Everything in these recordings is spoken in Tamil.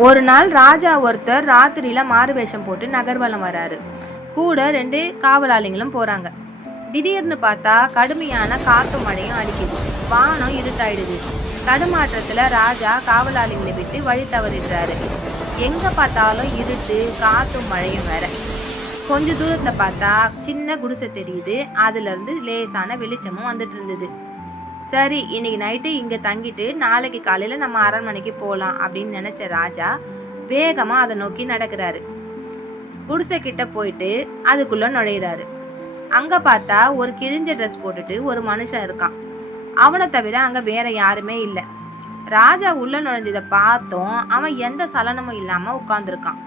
ஒரு நாள் ராஜா ஒருத்தர் ராத்திரியில மாறு வேஷம் போட்டு நகர்வலம் வராரு. கூட ரெண்டு காவலாளிகளும் போறாங்க. திடீர்னு பார்த்தா கடுமையான காத்து மழையும் அடிக்குது. வானம் இருட்டாயிடுது. தடுமாற்றத்துல ராஜா காவலாளிகளை விட்டு வழி தவறிடுறாரு. எங்க பார்த்தாலும் இருட்டு காத்தும் மழையும் வேற. கொஞ்ச தூரத்துல பார்த்தா சின்ன குடிசை தெரியுது. அதுல இருந்து லேசான வெளிச்சமும் வந்துட்டு இருந்தது. சரி இன்னைக்கு நைட்டு இங்கே தங்கிட்டு நாளைக்கு காலையில் நம்ம அரண்மனைக்கு போகலாம் அப்படின்னு நினச்ச ராஜா வேகமாக அதை நோக்கி நடக்கிறாரு. குடிசை கிட்ட போயிட்டு அதுக்குள்ளே நுழையிறாரு. அங்கே பார்த்தா ஒரு கிழிஞ்ச ட்ரெஸ் போட்டுட்டு ஒரு மனுஷன் இருக்கான். அவனை தவிர அங்கே வேற யாருமே இல்லை. ராஜா உள்ள நுழைஞ்சதை பார்த்தோம் அவன் எந்த சலனமும் இல்லாமல் உட்காந்துருக்கான்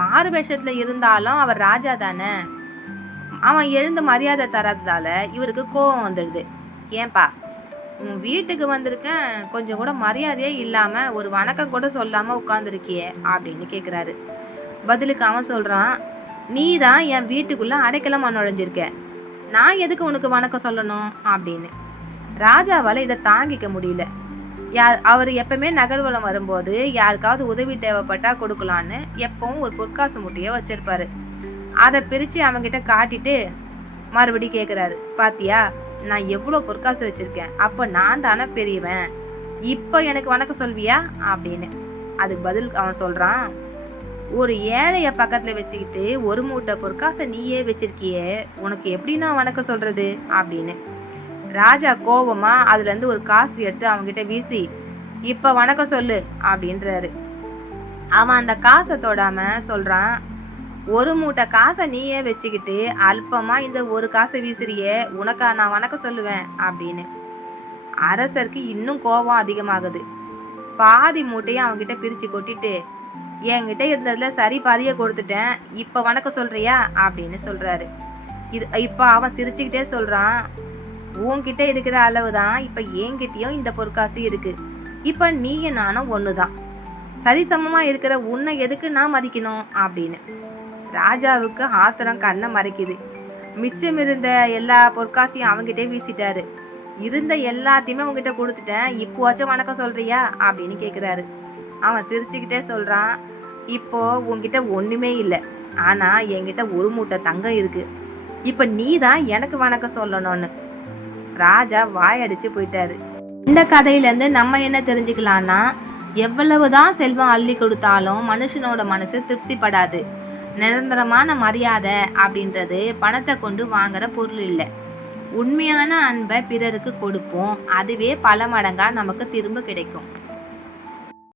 மாறு வேஷத்தில் இருந்தாலும் அவர் ராஜா தானே? அவன் எழுந்து மரியாதை தராததால இவருக்கு கோபம் வந்துடுது. ஏன்பா உன் வீட்டுக்கு வந்திருக்கேன். கொஞ்சம் கூட மரியாதையே இல்லாமல் ஒரு வணக்கம் கூட சொல்லாமல் உட்காந்துருக்கியே அப்படின்னு கேட்குறாரு பதிலுக்கு அவன் சொல்கிறான் நீ தான் என் வீட்டுக்குள்ளே அடைக்கலமா நுழைஞ்சிருக்க. நான் எதுக்கு உனக்கு வணக்கம் சொல்லணும்? அப்படின்னு. ராஜாவால் இதை தாங்கிக்க முடியல. யார் அவர் எப்பவுமே நகர்வலம் வரும்போது யாருக்காவது உதவி தேவைப்பட்டா கொடுக்கலான்னு எப்பவும் ஒரு பொற்காசு முட்டையை வச்சிருப்பாரு. அதை பிரித்து அவங்கிட்ட காட்டிட்டு மறுபடி கேட்குறாரு பாத்தியா நான் எவ்வளோ பொற்காசு வச்சுருக்கேன். அப்போ நான் தானே பெரியவன். இப்போ எனக்கு வணக்கம் சொல்வியா? அப்படின்னு. அதுக்கு பதில் அவன் சொல்கிறான் ஒரு ஏழைய பக்கத்தில் வச்சுக்கிட்டு ஒரு மூட்டை பொற்காசை நீயே வச்சிருக்கியே. உனக்கு எப்படி நான் வணக்கம் சொல்கிறது அப்படின்னு. ராஜா கோபமாக அதுலேருந்து ஒரு காசு எடுத்து அவன்கிட்ட வீசி இப்போ வணக்கம் சொல்லு அப்படின்றாரு. அவன் அந்த காசை தொடாமல் சொல்கிறான் ஒரு மூட்டை காசை நீயே வச்சுக்கிட்டு அல்பமாக இந்த ஒரு காசை வீசுறியே உனக்கா நான் வணக்கம் சொல்லுவேன் அப்படின்னு. அரசருக்கு இன்னும் கோபம் அதிகமாகுது. பாதி மூட்டையை அவங்ககிட்ட பிரித்து கொட்டிட்டு என்கிட்ட இருந்ததில் சரி பாதியை கொடுத்துட்டேன் இப்போ வணக்கம் சொல்கிறியா அப்படின்னு சொல்கிறாரு இது இப்போ அவன் சிரிச்சுக்கிட்டே சொல்கிறான் உன்கிட்ட இருக்கிற அளவு தான் இப்போ என்கிட்டயும் இந்த பொற்காசு இருக்குது இப்போ நீயும் நானும் ஒன்று தான் சரிசமமாக இருக்கிற உன்னை எதுக்கு நான் மதிக்கணும்? அப்படின்னு. ராஜாவுக்கு ஆத்திரம் கண்ணை மறைக்குது. மிச்சம் இருந்த எல்லா பொற்காசையும் அவங்ககிட்டே வீசிட்டாரு. இருந்த எல்லாத்தையுமே உங்ககிட்ட கொடுத்துட்டேன். இப்போவாச்சும் வணக்கம் சொல்றியா? அப்படின்னு கேட்குறாரு அவன் சிரிச்சுக்கிட்டே சொல்கிறான் இப்போ உங்ககிட்ட ஒன்றுமே இல்லை. ஆனால் என்கிட்ட ஒரு மூட்டை தங்கம் இருக்குது இப்போ நீ தான் எனக்கு வணக்கம் சொல்லணும்னு. ராஜா வாயடிச்சு போயிட்டாரு. இந்த கதையிலேருந்து நம்ம என்ன தெரிஞ்சுக்கலாம்னா எவ்வளவுதான் செல்வம் அள்ளி கொடுத்தாலும் மனுஷனோட மனசு திருப்திப்படாது. நிரந்தரமான மரியாதை அப்படின்றது பணத்தை கொண்டு வாங்குற பொருள் இல்லை. உண்மையான அன்பை பிறருக்கு கொடுப்போம். அதுவே பல மடங்கா நமக்கு திரும்ப கிடைக்கும்.